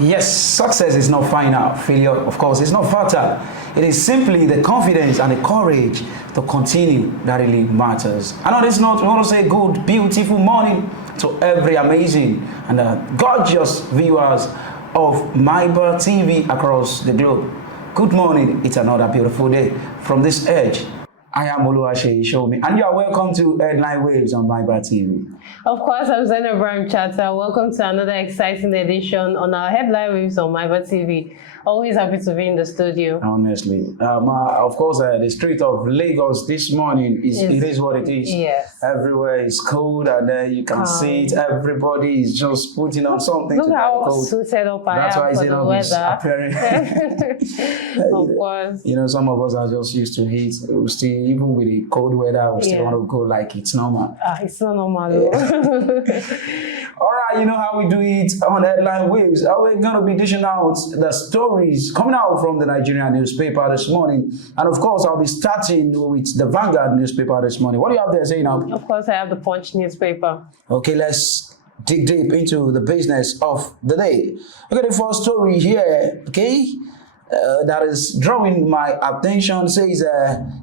Yes, success is not final. Failure, of course, is not fatal. It is simply the confidence and the courage to continue that really matters. And on this note, we want to say good, beautiful morning to every amazing and gorgeous viewers of Myber TV across the globe. Good morning. It's another beautiful day from this edge. I am Oluwaseyi, Showunmi, and you are welcome to Headline Waves on Myber TV. Of course, I'm Zainab Chatta. Welcome to another exciting edition on our Headline Waves on Myber TV. Always happy to be in the studio. Honestly, of course, the street of Lagos this morning it is what it is. Yes. Everywhere is cold, and you can see it. Everybody is just putting on something. Look to how cold. suited up I That's am why for the weather. Appearing. Of course. You know, some of us are just used to heat. We still, even with the cold weather, we still want to go like it's normal. It's not normal. All right, you know how we do it on Headline Waves. We're going to be dishing out the stories coming out from the Nigerian newspaper this morning. And of course, I'll be starting with the Vanguard newspaper this morning. What do you have there, Zainab? Of course, I have the Punch newspaper. Okay, let's dig deep into the business of the day. Okay, the first story here, okay, that is drawing my attention says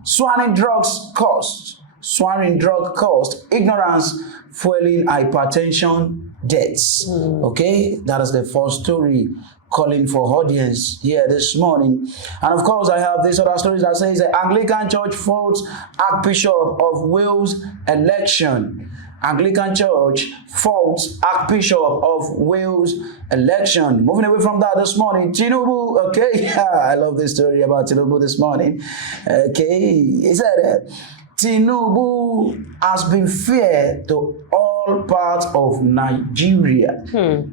swallowing drugs cost. Swallowing drug cost, ignorance fueling hypertension deaths. Okay, that is the first story calling for audience here this morning. And of course, I have this other story that says the Anglican Church faults Archbishop of Wales election. Anglican Church faults Archbishop of Wales election. Moving away from that this morning, Tinubu, okay, I love this story about Tinubu this morning. Okay, he said, Tinubu has been fair to all parts of Nigeria.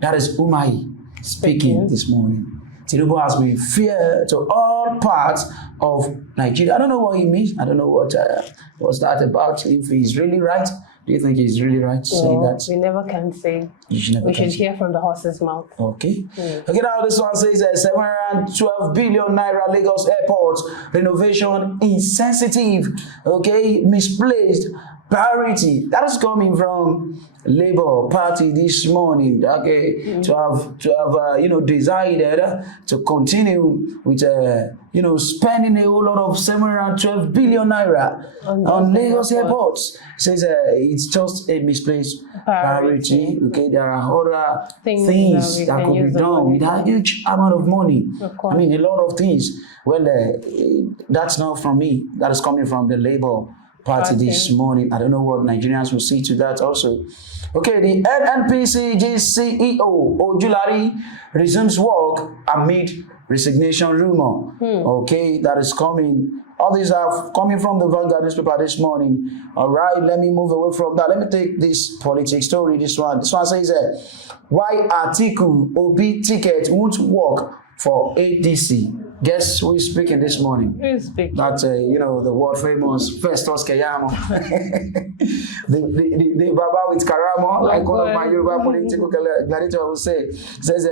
That is Umai speaking this morning. Tinubu has been fair to all parts of Nigeria. I don't know what he means. I don't know what's that about. If he's really right, do you think he's really right saying that? We never can say. We should hear from the horse's mouth. Okay. Okay, now this one says 712 billion naira Lagos airport renovation insensitive. Okay, misplaced priority. That is coming from Labour Party this morning. Okay, to have decided to continue with spending a whole lot of 712 billion naira on Lagos airports. Says it's just a misplaced priority. Okay, there are other things that could be done with that huge amount of money. I mean, a lot of things. Well, that's not from me. That is coming from the Labour Party this morning. I don't know what Nigerians will see to that also. Okay, the NNPCG CEO Ojulari resumes work amid resignation rumor. Okay, that is coming. All these are coming from the Vanguard newspaper this morning. All right, let me move away from that. Let me take this politics story. This one says why Atiku Obi ticket won't work for ADC. Guess who is speaking this morning? Who is speaking? That's the world famous Festus Keyamo. the Baba with Karamo, like one of my Yoruba political gladiators will say. Says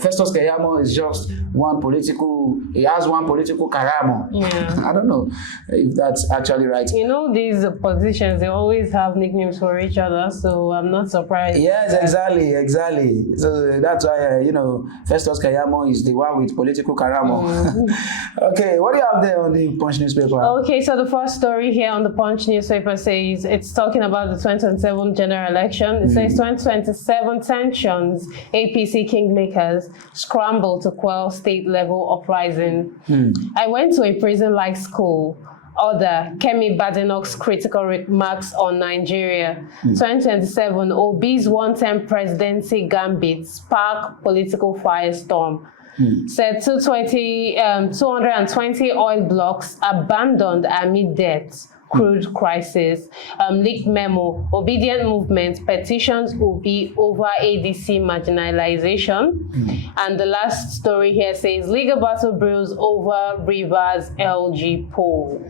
Festus Keyamo is just one political. He has one political Karamo. Yeah. I don't know if that's actually right. You know, these politicians, they always have nicknames for each other, so I'm not surprised. Yes, exactly. So that's why Festus Keyamo is the one with political Karamo. Okay, what do you have there on the Punch newspaper? Okay, so the first story here on the Punch newspaper says it's talking about the 2027 general election. It says 2027 tensions, APC kingmakers scramble to quell state-level uprising. I went to a prison-like school. Other Kemi Badenoch's critical remarks on Nigeria. 2027, Obi's one-term presidency gambit spark political firestorm. Said 220 oil blocks abandoned amid debt. Crude crisis. Leaked memo. Obedient movement. Petitions will be over ADC marginalization. And the last story here says legal battle brews over Rivers LG poll.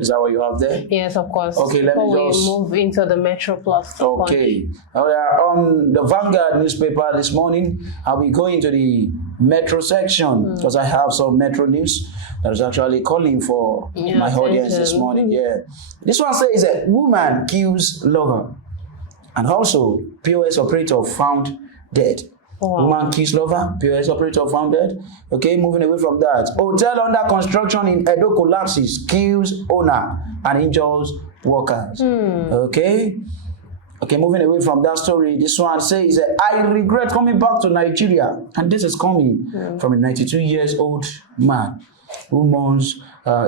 Is that what you have there? Yes, of course. Okay, let me just move into the Metro Plus. Okay. On the Vanguard newspaper this morning, I'll be going to the Metro section because I have some Metro news that is actually calling for my audience this morning. Yeah. This one says a woman kills lover And also, POS operator found dead. Wow. Woman kills lover, POS operator found dead. Okay, moving away from that. Hotel under construction in Edo collapses, kills owner and injures workers. Okay. Okay, moving away from that story, this one says, I regret coming back to Nigeria. And this is coming from a 92 years old man who mourns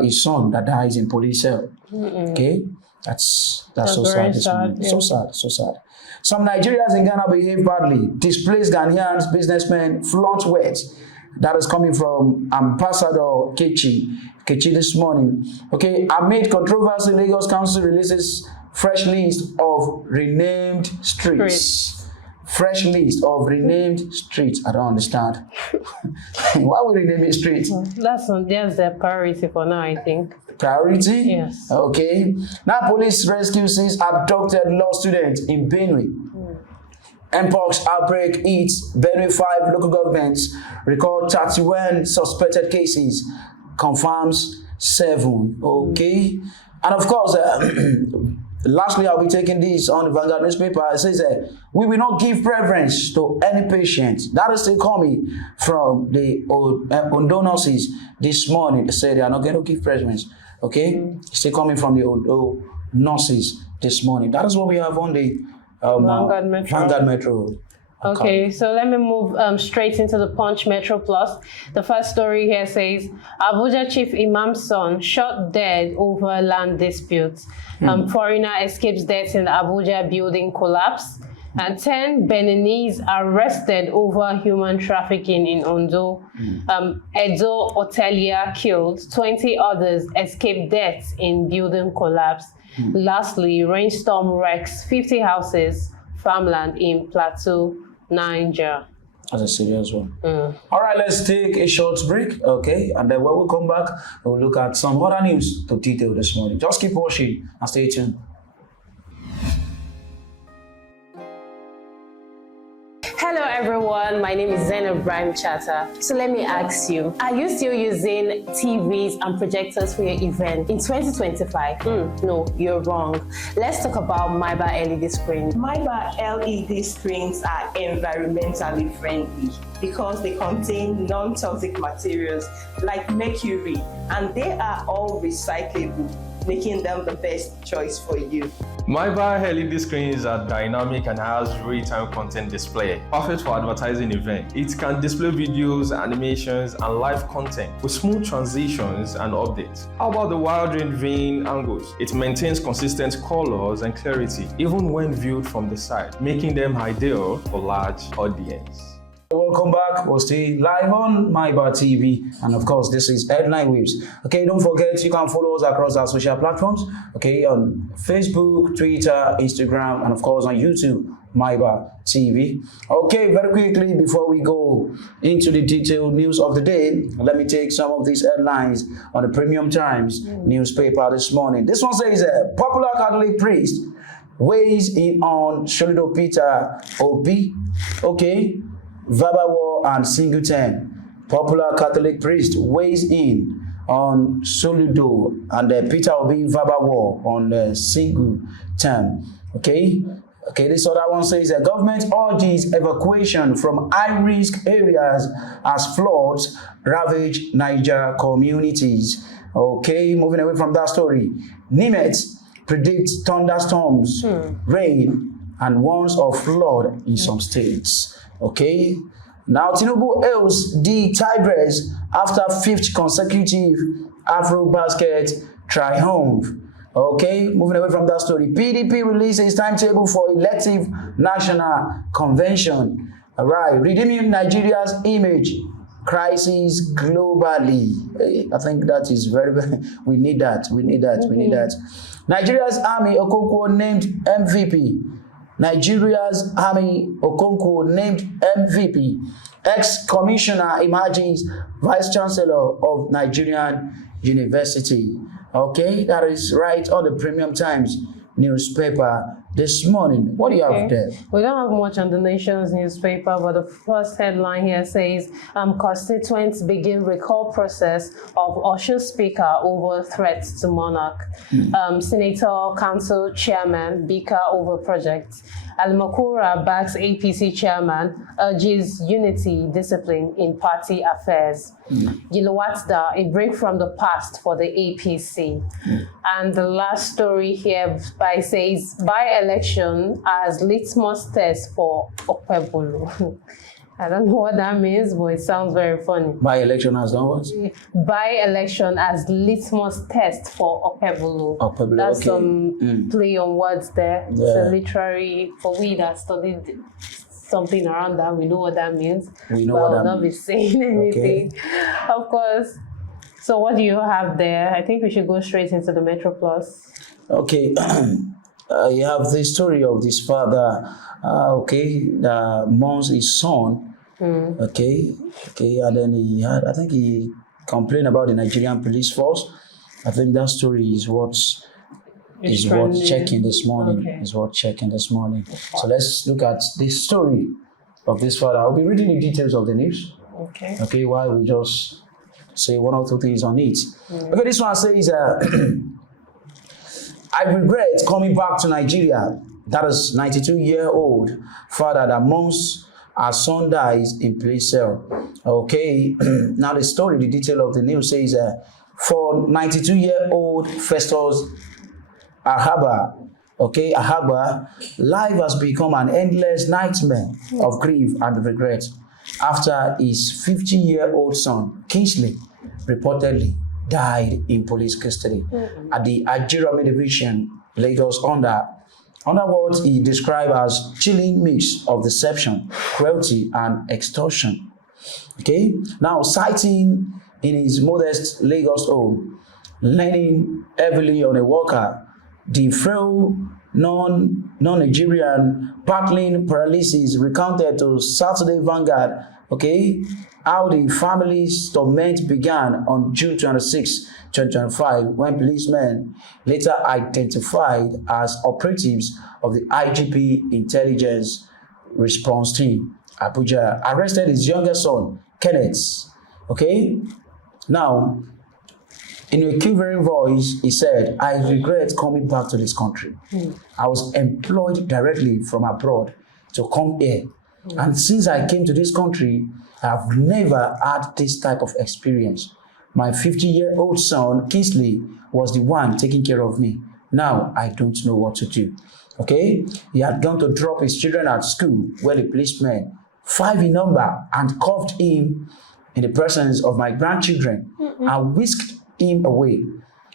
his son that dies in police cell. Okay, that's so sad. Yeah. So sad. Some Nigerians in Ghana behave badly. Displaced Ghanaians, businessmen flaunt words. That is coming from Ambassador Kechi this morning. Okay, amid controversy, Lagos Council releases fresh list of renamed streets. Fresh list of renamed streets. I don't understand. Why would rename a street? That's their priority for now, I think. Priority? Yes. Okay. Now police rescue six abducted law students in Benue. Mpox outbreak hits Benue 5 local governments. Record 31 suspected cases. Confirms 7. Okay. And of course, lastly, I'll be taking this on the Vanguard newspaper. It says we will not give preference to any patient. That is still coming from the Ondo nurses this morning. They say they are not going to give preference. Okay, still coming from the Ondo nurses this morning. That is what we have on the Vanguard Metro. Okay, so let me move straight into the Punch Metro Plus. The first story here says, Abuja Chief Imam's son shot dead over land disputes. Foreigner escapes death in the Abuja building collapse. And 10 Beninese arrested over human trafficking in Ondo. Edo hotelier killed. 20 others escaped death in building collapse. Lastly, rainstorm wrecks 50 houses, farmland in Plateau, Niger. That's a serious one. All right, let's take a short break, okay? And then when we come back, we'll look at some other news to detail this morning. Just keep watching and stay tuned. Hello everyone, my name is Zainab Chatta. So let me ask you, are you still using TVs and projectors for your event in 2025? No, you're wrong. Let's talk about MIBA LED screens. MIBA LED screens are environmentally friendly because they contain non-toxic materials like mercury, and they are all recyclable, making them the best choice for you. MIBA LED screens are dynamic and has real-time content display, perfect for advertising events. It can display videos, animations, and live content with smooth transitions and updates. How about the wide range viewing angles? It maintains consistent colors and clarity, even when viewed from the side, making them ideal for large audience. Welcome back. We'll stay live on MIBA TV, and of course, this is Headline Waves. Okay, don't forget you can follow us across our social platforms. Okay, on Facebook, Twitter, Instagram, and of course on YouTube, MIBA TV. Okay, very quickly before we go into the detailed news of the day, let me take some of these headlines on the Premium Times newspaper this morning. This one says a popular Catholic priest weighs in on Sholido Peter Obi. Okay. Verbal war and singleton. Popular Catholic priest weighs in on Soludo and Peter Obi verbal war on singleton. Okay. This other one says the government urges evacuation from high-risk areas as floods ravage Niger communities. Okay, moving away from that story. Nimet predicts thunderstorms, rain, and warns of flood in some states. Okay, now Tinubu hails the Tigress after 5th consecutive Afro-Basket triumph. Okay, moving away from that story. PDP releases timetable for elective national convention. All right, redeeming Nigeria's image crisis globally. I think that is very, we need that. We need that. Nigeria's Army Okonkwo named MVP. Nigeria's Army Okonkwo named MVP. Ex-commissioner emerges Vice Chancellor of Nigerian University. Okay, that is right on the Premium Times newspaper this morning. What do you have there? We don't have much on the Nation's newspaper, but the first headline here says constituents begin recall process of Osun Speaker over threats to monarch. Senator Council Chairman Bika over project. Al-Makura backs APC chairman, urges unity, discipline in party affairs. Gilwatda, a break from the past for the APC. And the last story here says, by-election as litmus test for Okpebholo. I don't know what that means, but it sounds very funny. By-election has done what? By-election as litmus test for Okpebholo. Okpebholo, That's okay. some play on words there. Yeah. It's a literary, for we that studied something around that, we know what that means. We know but what I will that not be means. saying anything. Of course. So what do you have there? I think we should go straight into the Metro Plus. Okay. You have the story of this father, that mourns his son. Okay, and then I think he complained about the Nigerian police force. I think that story is worth checking this morning. Okay. Is worth checking this morning. So let's look at the story of this father. I'll be reading the details of the news. Okay. Okay, while we just say one or two things on it. Okay, this one says, I regret coming back to Nigeria. That is 92-year-old father that mourns our son dies in police cell. Okay, now the story, the detail of the news says, for 92-year-old Festus Ahaba, life has become an endless nightmare of grief and regret after his 50-year-old son, Kingsley, reportedly died in police custody at the Ajiromi Division, Lagos, under what he described as chilling mix of deception, cruelty, and extortion. Okay, now citing in his modest Lagos home, leaning heavily on a worker, the frail non-Nigerian battling paralysis recounted to Saturday Vanguard, how the family's torment began on June 26, 2025, when policemen, later identified as operatives of the IGP Intelligence Response Team, Abuja, arrested his younger son, Kenneth. Okay? Now, in a quivering voice, he said, I regret coming back to this country. I was employed directly from abroad to come here. And since I came to this country, I've never had this type of experience. My 50-year-old son, Kingsley, was the one taking care of me. Now, I don't know what to do. Okay? He had gone to drop his children at school where the policemen, 5 in number, handcuffed him in the presence of my grandchildren and whisked him away.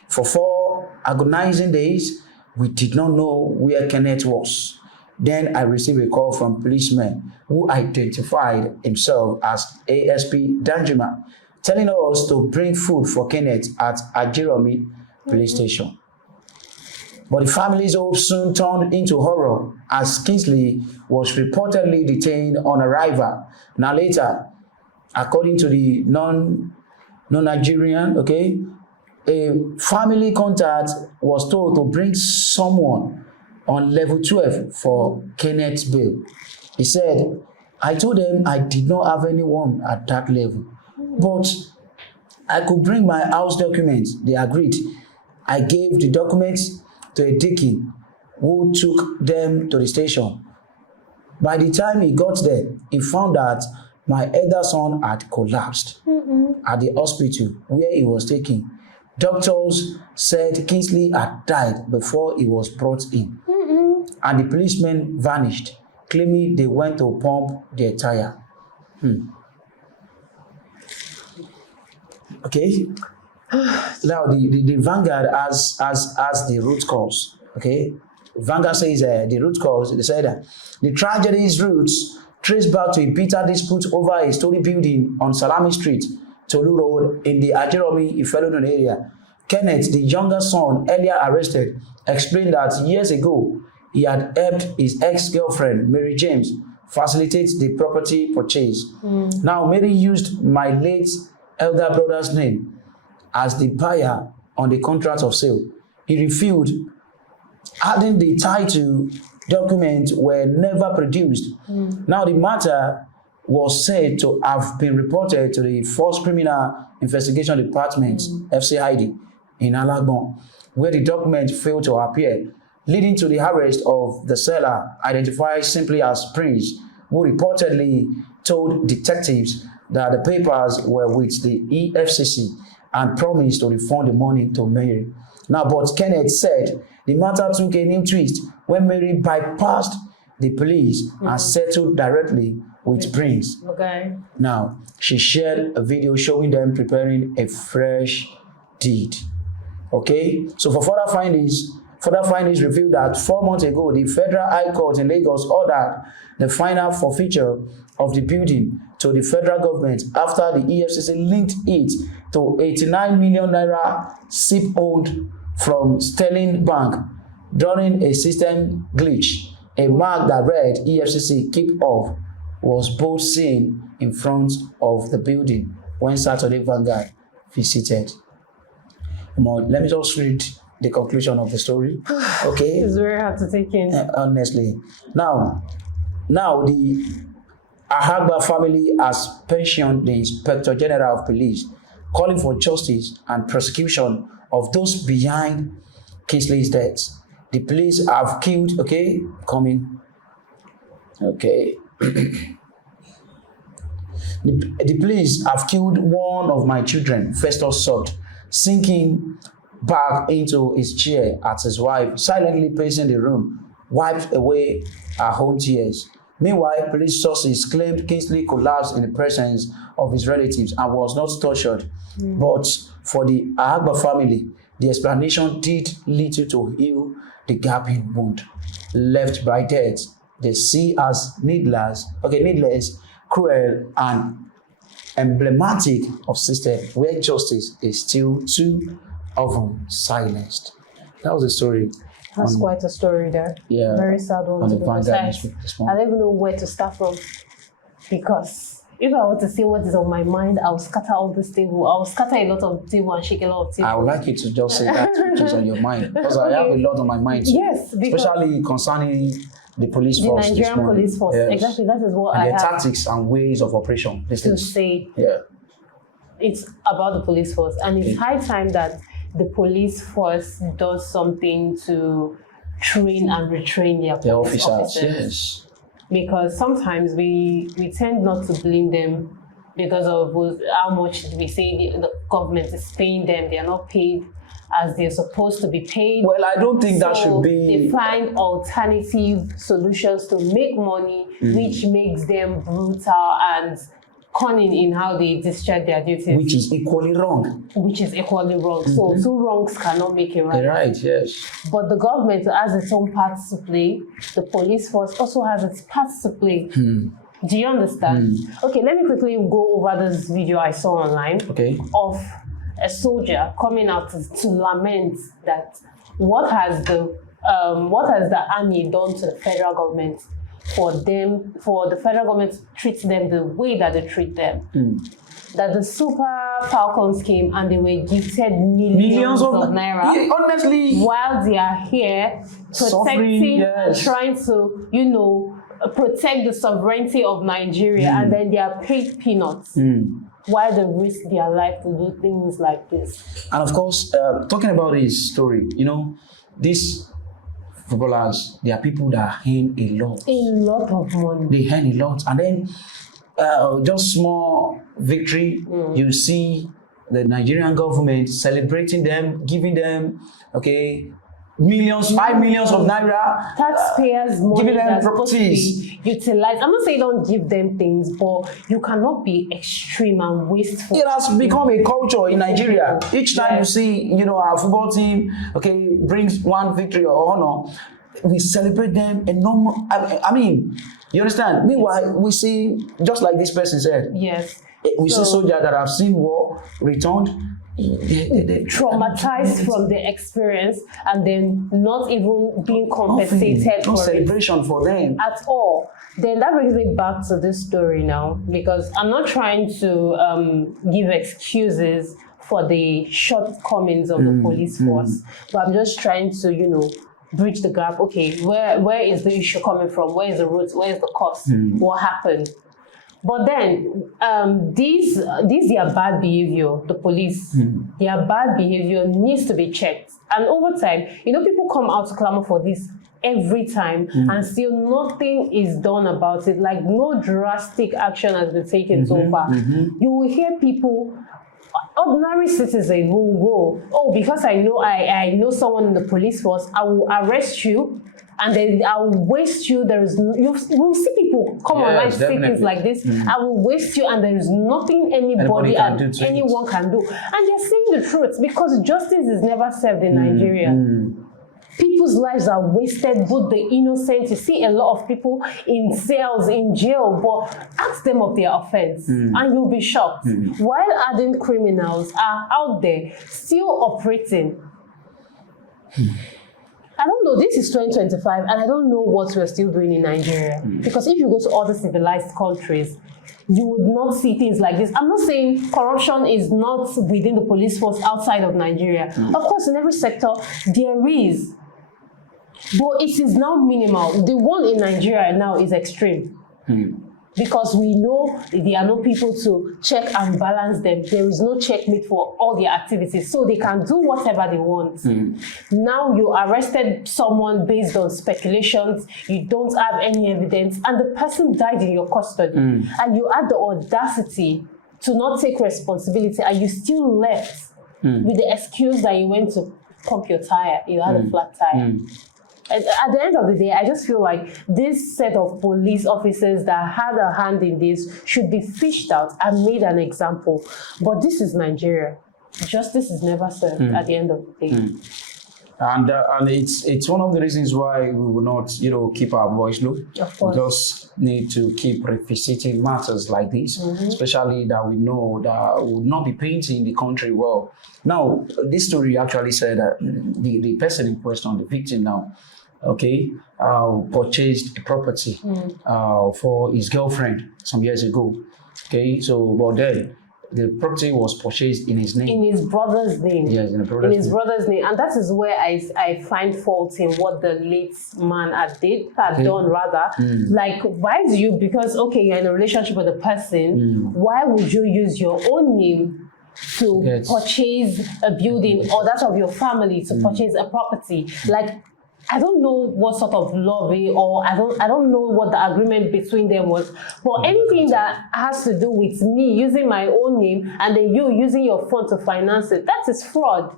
For 4 agonizing days, we did not know where Kenneth was. Then I received a call from policemen who identified himself as ASP Danjuma, telling us to bring food for Kenneth at Ajiromi police station. But the family's hope soon turned into horror as Kingsley was reportedly detained on arrival. Now later, according to the non-Nigerian, a family contact was told to bring someone on level 12 for Kenneth's bail. He said, I told them I did not have anyone at that level, but I could bring my house documents. They agreed. I gave the documents to a deacon who took them to the station. By the time he got there, he found that my elder son had collapsed at the hospital where he was taken. Doctors said Kingsley had died before he was brought in. And the policemen vanished, claiming they went to pump their tire. Okay. Now the Vanguard has the root cause. Okay. Vanguard says the root cause. They said that the tragedy's roots trace back to a bitter dispute over a story building on Salami Street, Tolu Road, in the Ajiromi Ifelodun area. Kenneth, the younger son, earlier arrested, explained that years ago he had helped his ex-girlfriend, Mary James, facilitate the property purchase. Now, Mary used my late elder brother's name as the buyer on the contract of sale. He refused, adding the title documents were never produced. Now, the matter was said to have been reported to the Force Criminal Investigation Department, FCID, in Alagbon, where the document failed to appear. leading to the arrest of the seller, identified simply as Prince, who reportedly told detectives that the papers were with the EFCC and promised to refund the money to Mary. Now, but Kenneth said the matter took a new twist when Mary bypassed the police and settled directly with Prince. Okay. Now, she shared a video showing them preparing a fresh deed. Okay, so for further findings revealed that 4 months ago, the Federal High Court in Lagos ordered the final forfeiture of the building to the federal government after the EFCC linked it to 89 million naira SIP owned from Sterling Bank during a system glitch. A mark that read EFCC keep off was both seen in front of the building when Saturday Vanguard visited. Let me just read the conclusion of the story. Okay. It's very hard to take in. Honestly. Now the Ahagba family has pensioned the Inspector General of Police, calling for justice and prosecution of those behind Kingsley's death. The police have killed, okay, coming. Okay. The police have killed one of my children, Festus sobbed, sinking back into his chair as his wife, silently pacing the room, wiped away her own tears. Meanwhile, police sources claimed Kingsley collapsed in the presence of his relatives and was not tortured. But for the Ahagba family, the explanation did little to heal the gaping wound left by death. They see as needless, cruel, and emblematic of system where justice is still too often silenced. That was the story. That's quite a story there. Yeah. Very sad one On to the be Vanguard precise. this I morning. don't even know where to start from. Because if I were to say what is on my mind, I'll scatter all this table. I'll scatter a lot of table and shake a lot of table. I would like you to just say that which is on your mind, because I have a lot on my mind too. Yes, because especially concerning the police the force. this Nigerian morning. police force. Yes. Exactly, that is what And I their have tactics and ways of operation. These to things. say. Yeah. It's about the police force, and it's high time that the police force does something to train and retrain their The police officers. officers. Yes. Because sometimes we tend not to blame them because of how much we say the government is paying them. They are not paid as they're supposed to be paid. Well, I don't think that should They be. find alternative solutions to make money, which makes them brutal and cunning in how they discharge their duties, Which is equally wrong. which is equally wrong. So two wrongs cannot make a right. Right, yes. But the government has its own parts to play. The police force also has its parts to play. Do you understand? Okay, let me quickly go over this video I saw online Okay. of a soldier coming out to lament that what has the army done to the federal government for the federal government to treat them the way that they treat them. That the Super Falcons came and they were gifted millions of naira. Yeah, honestly. While they are here Suffering, protecting, yes. trying to, protect the sovereignty of Nigeria, and then they are paid peanuts. While they risk their life to do things like this. And of course, talking about this story, these footballers, they are people that earn a lot. A lot of money. They earn a lot. And then just small victory, you see the Nigerian government celebrating them, giving them, millions, 5 millions of naira. Taxpayers' money giving them that's supposed to properties. be utilized. I'm not saying don't give them things, but you cannot be extreme and wasteful. It has become a culture in Nigeria. Each time Yes. you see, our football team, brings one victory or honor, we celebrate them enormous. I mean, you understand? Meanwhile, we see, just like this person said, Yes. we see soldiers that have seen war returned. They Traumatized from the experience and then not even being compensated no for it celebration for them. at all. Then that brings me back to this story now, because I'm not trying to give excuses for the shortcomings of the police force, but I'm just trying to, bridge the gap. Okay, where is the issue coming from? Where is the root? Where is the cause? What happened? But then these their bad behavior, the police, their bad behavior needs to be checked. And over time, people come out to clamor for this every time, and still nothing is done about it. Like no drastic action has been taken so far. You will hear people, ordinary citizens, who will go, oh, because I know someone in the police force, I will arrest you. And then I will waste you. You will see people come online say things like this. I will waste you, and there is nothing anyone can do. And they're saying the truth, because justice is never served in Nigeria. People's lives are wasted, both the innocent. You see a lot of people in cells, in jail, but ask them of their offense, and you'll be shocked. While hardened criminals are out there still operating. I don't know, this is 2025, and I don't know what we're still doing in Nigeria. Because if you go to other civilized countries, you would not see things like this. I'm not saying corruption is not within the police force outside of Nigeria. Of course, in every sector, there is. But it is now minimal. The one in Nigeria now is extreme. Because we know there are no people to check and balance them. There is no checkmate for all their activities. So they can do whatever they want. Now you arrested someone based on speculations. You don't have any evidence. And the person died in your custody. And you had the audacity to not take responsibility. And you still left with the excuse that you went to pump your tire. You had a flat tire. At the end of the day, I just feel like this set of police officers that had a hand in this should be fished out and made an example. But this is Nigeria. Justice is never served at the end of the day. And it's one of the reasons why we will not, keep our voice low. Of course. We just need to keep revisiting matters like this, especially that we know that will not be painting the country well. Now, this story actually said that the person in question, the victim now, purchased a property for his girlfriend some years ago. But then the property was purchased in his name. In his brother's name. Yes, in his brother's name. And that is where I find fault in what the late man had done rather. Like, why do you, because, you're in a relationship with a person, why would you use your own name to purchase a building, or that of your family to purchase a property? Like, I don't know what sort of lobby, or I don't know what the agreement between them was. But anything that has to do with me using my own name and then you using your fund to finance it, that is fraud.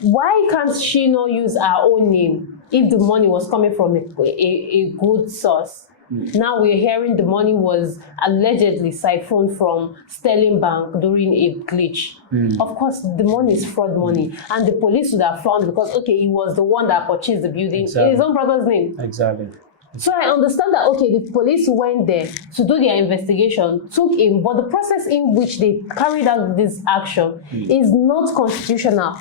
Why can't she not use her own name if the money was coming from a good source? Now we're hearing the money was allegedly siphoned from Sterling Bank during a glitch. Of course, the money is fraud money, and the police would have found, because he was the one that purchased the building in his own brother's name. Exactly. So I understand that the police went there to do their investigation, took him, but the process in which they carried out this action is not constitutional.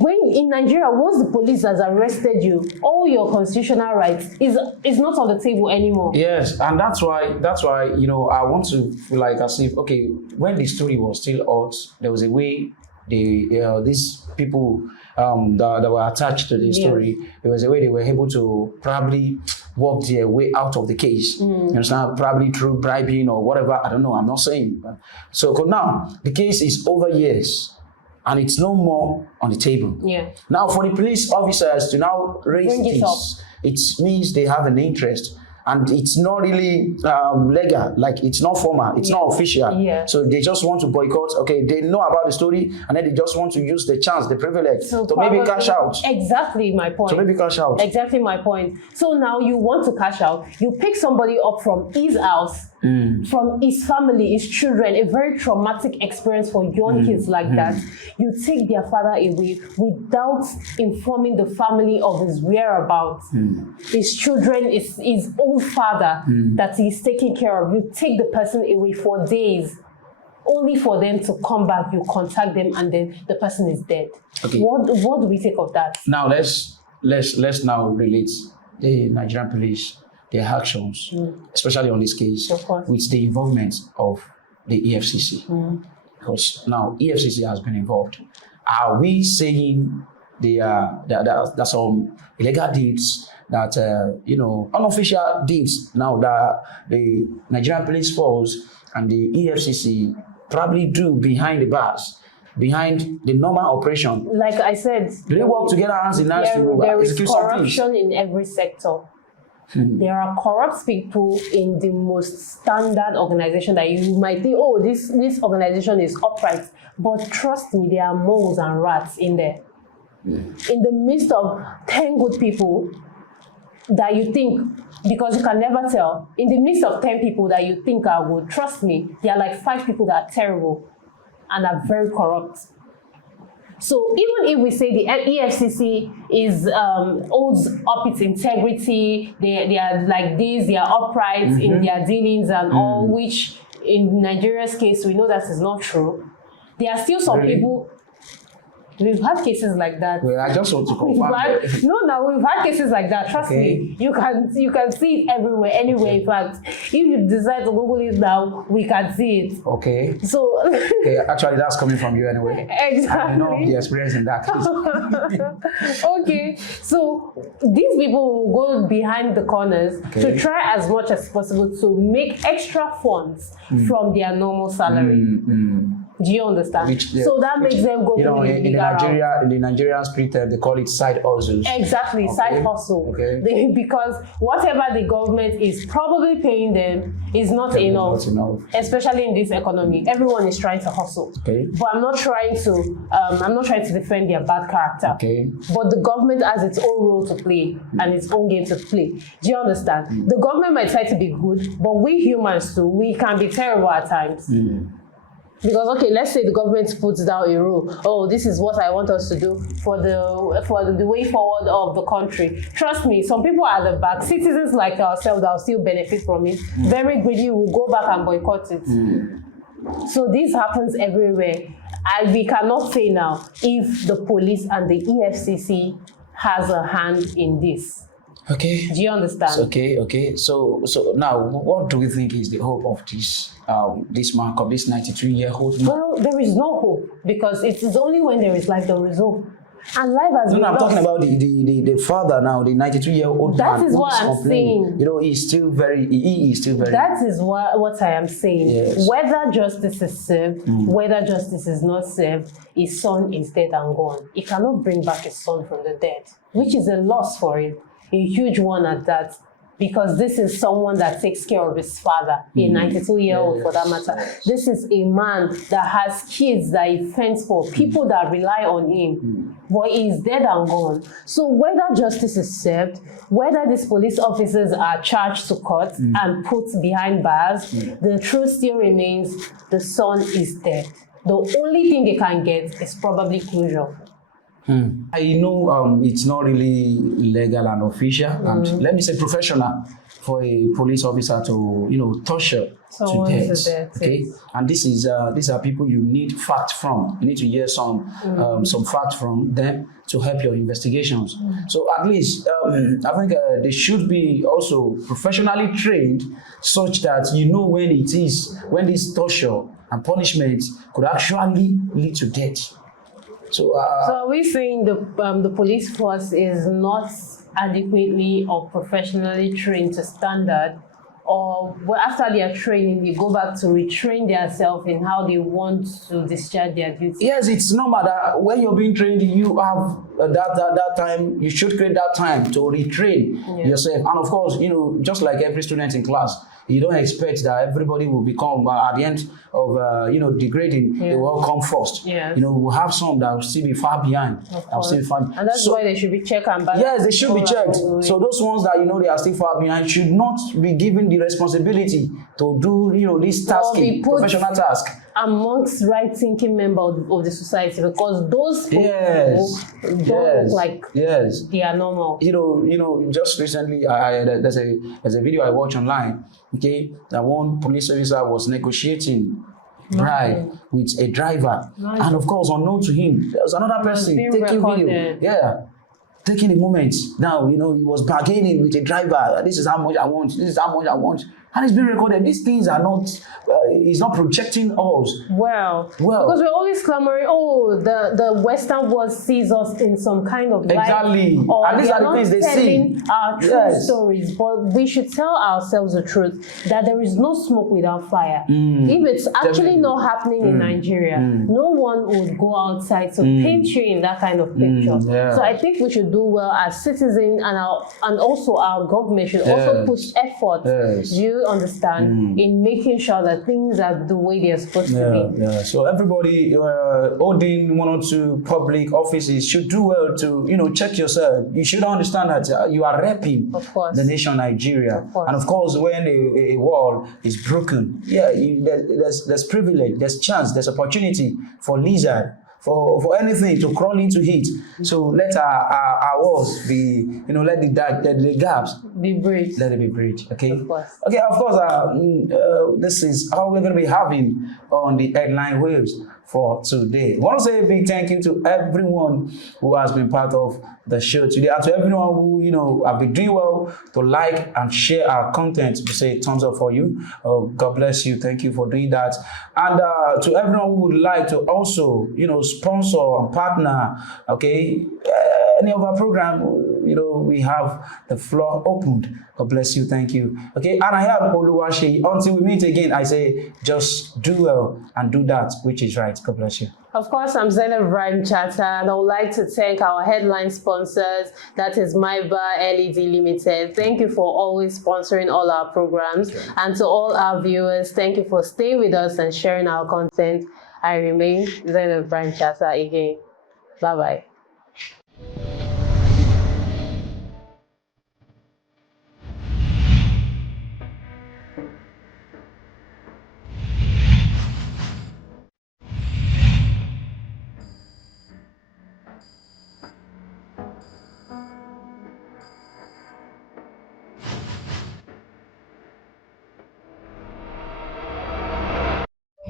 When in Nigeria, once the police has arrested you, all your constitutional rights is not on the table anymore. Yes, and that's why I want to feel like as if when the story was still out, there was a way these people that were attached to the story, there was a way they were able to probably work their way out of the case. You understand? Probably through bribing or whatever. I don't know. I'm not saying. So now the case is over years. And it's no more on the table. Now, for the police officers to now raise this, it means they have an interest. And it's not really legal, like it's not formal, it's not official. So they just want to boycott. They know about the story, and then they just want to use the chance, the privilege to maybe cash out. Exactly my point. To maybe cash out. Exactly my point. So now you want to cash out, you pick somebody up from his house, from his family, his children, a very traumatic experience for young kids like that. You take their father away without informing the family of his whereabouts. His children, his own father that he's taking care of. You take the person away for days, only for them to come back. You contact them, and then the person is dead. What do we take of that? Now let's now relate the Nigerian police, their actions, especially on this case, with the involvement of the EFCC. Because now EFCC has been involved. Are we saying there are some illegal deeds that unofficial deeds now that the Nigerian Police Force and the EFCC probably do behind the bars, behind the normal operation. Like I said, Do they work together hands in hands to there is execute some things? corruption in every sector. There are corrupt people in the most standard organization that you might think, oh, this organization is upright. But trust me, there are moles and rats in there. In the midst of 10 good people that you think, because you can never tell, in the midst of 10 people that you think are good, trust me, there are like 5 people that are terrible and are very corrupt. So even if we say the EFCC holds up its integrity, they are like this, they are upright in their dealings and all, which in Nigeria's case we know that is not true. There are still some people. We've had cases like that. Well, I just want to confirm. We've had cases like that. Trust me, you can see it everywhere, anywhere. In fact, if you decide to Google it now, we can see it. Okay. So. Okay, actually, that's coming from you anyway. Exactly. I know the experience in that case. Okay, so these people will go behind the corners to try as much as possible to make extra funds from their normal salary. Do you understand? So that makes them go to in the Nigerian street, they call it side hustles. Exactly, side hustle. Okay. Because whatever the government is probably paying them is not enough, especially in this economy. Everyone is trying to hustle. Okay. But I'm not trying to defend their bad character. Okay. But the government has its own role to play and its own game to play. Do you understand? The government might try to be good, but we humans too, we can be terrible at times. Because okay, let's say the government puts down a rule. Oh, this is what I want us to do for the way forward of the country. Trust me, some people at the back, citizens like ourselves, that will still benefit from it. Very greedy will go back and boycott it. So this happens everywhere, and we cannot say now if the police and the EFCC has a hand in this. Okay. Do you understand? Okay. So now, what do we think is the hope of this man, of this 93-year-old man? Well, there is no hope, because it is only when there is life there is hope. And life has been I'm lost. talking about the father now, the 93-year-old man. That is what I'm saying. He is still very. That is what I am saying. Yes. Whether justice is served, whether justice is not served, his son is dead and gone. He cannot bring back his son from the dead, which is a loss for him. A huge one at that, because this is someone that takes care of his father, a 92-year-old for that matter. This is a man that has kids that he fends for, people that rely on him, but he's dead and gone. So whether justice is served, whether these police officers are charged to court and put behind bars, the truth still remains: the son is dead. The only thing they can get is probably closure. I know it's not really legal and official, and let me say professional, for a police officer to torture to death. Okay, and these are people you need facts from. You need to hear some facts from them to help your investigations. So at least I think they should be also professionally trained, such that when this torture and punishment could actually lead to death. So are we saying the police force is not adequately or professionally trained to standard, or after their training they go back to retrain themselves in how they want to discharge their duties? Yes, it's normal that when you're being trained, you have that time. You should create that time to retrain yourself, and of course, just like every student in class, you don't expect that everybody will become at the end of the grading, they will all come first. We'll have some that will still be far behind. And that's why they should be checked and balanced. Yes, they should be checked. So those ones that they are still far behind should not be given the responsibility to do this professional task amongst right-thinking members of the society, because those people don't look like they are normal. Just recently, there's a video I watched online. Okay, that one police officer was negotiating bribe with a driver, and of course, unknown to him, there was another person taking video. Taking a moment. Now, he was bargaining with a driver. This is how much I want. This is how much I want. and it's being recorded. These things are not, it's not projecting us. Well, because we're always clamoring, oh, the Western world sees us in some kind of light. Exactly. Or And these are the things they see. Our true stories, but we should tell ourselves the truth that there is no smoke without fire. If it's actually not happening in Nigeria, no one would go outside to paint you in that kind of picture. So I think we should do well as citizens, and also our government should also push effort. Do you understand, in making sure that things are the way they're supposed to be? So everybody holding one or two public offices should do well to check yourself. You should understand that you are repping the nation Nigeria, and of course when a wall is broken, there's privilege, there's chance, there's opportunity for lizard, for anything to crawl into it. So let our walls be, let the gaps be bridged. Let it be bridged. Okay. Of course. Okay. Of course. This is how we're going to be having on the headline waves for today. I want to say a big thank you to everyone who has been part of the show today, and to everyone who have been doing well to like and share our content. We say thumbs up for you. God bless you. Thank you for doing that. And to everyone who would like to also sponsor and partner, okay, any of our program, we have the floor opened. God bless you. Thank you. Okay, and I am Oluwaseyi. Until we meet again, I say just do well and do that which is right. God bless you. Of course, I'm Zainab Ibrahim Chatta, and I would like to thank our headline sponsors, that is MyBar LED Limited. Thank you for always sponsoring all our programs. And to all our viewers, thank you for staying with us and sharing our content. I remain Zainab Ibrahim Chatta again. Bye-bye.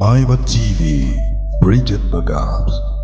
MyBar TV, bridging the gaps.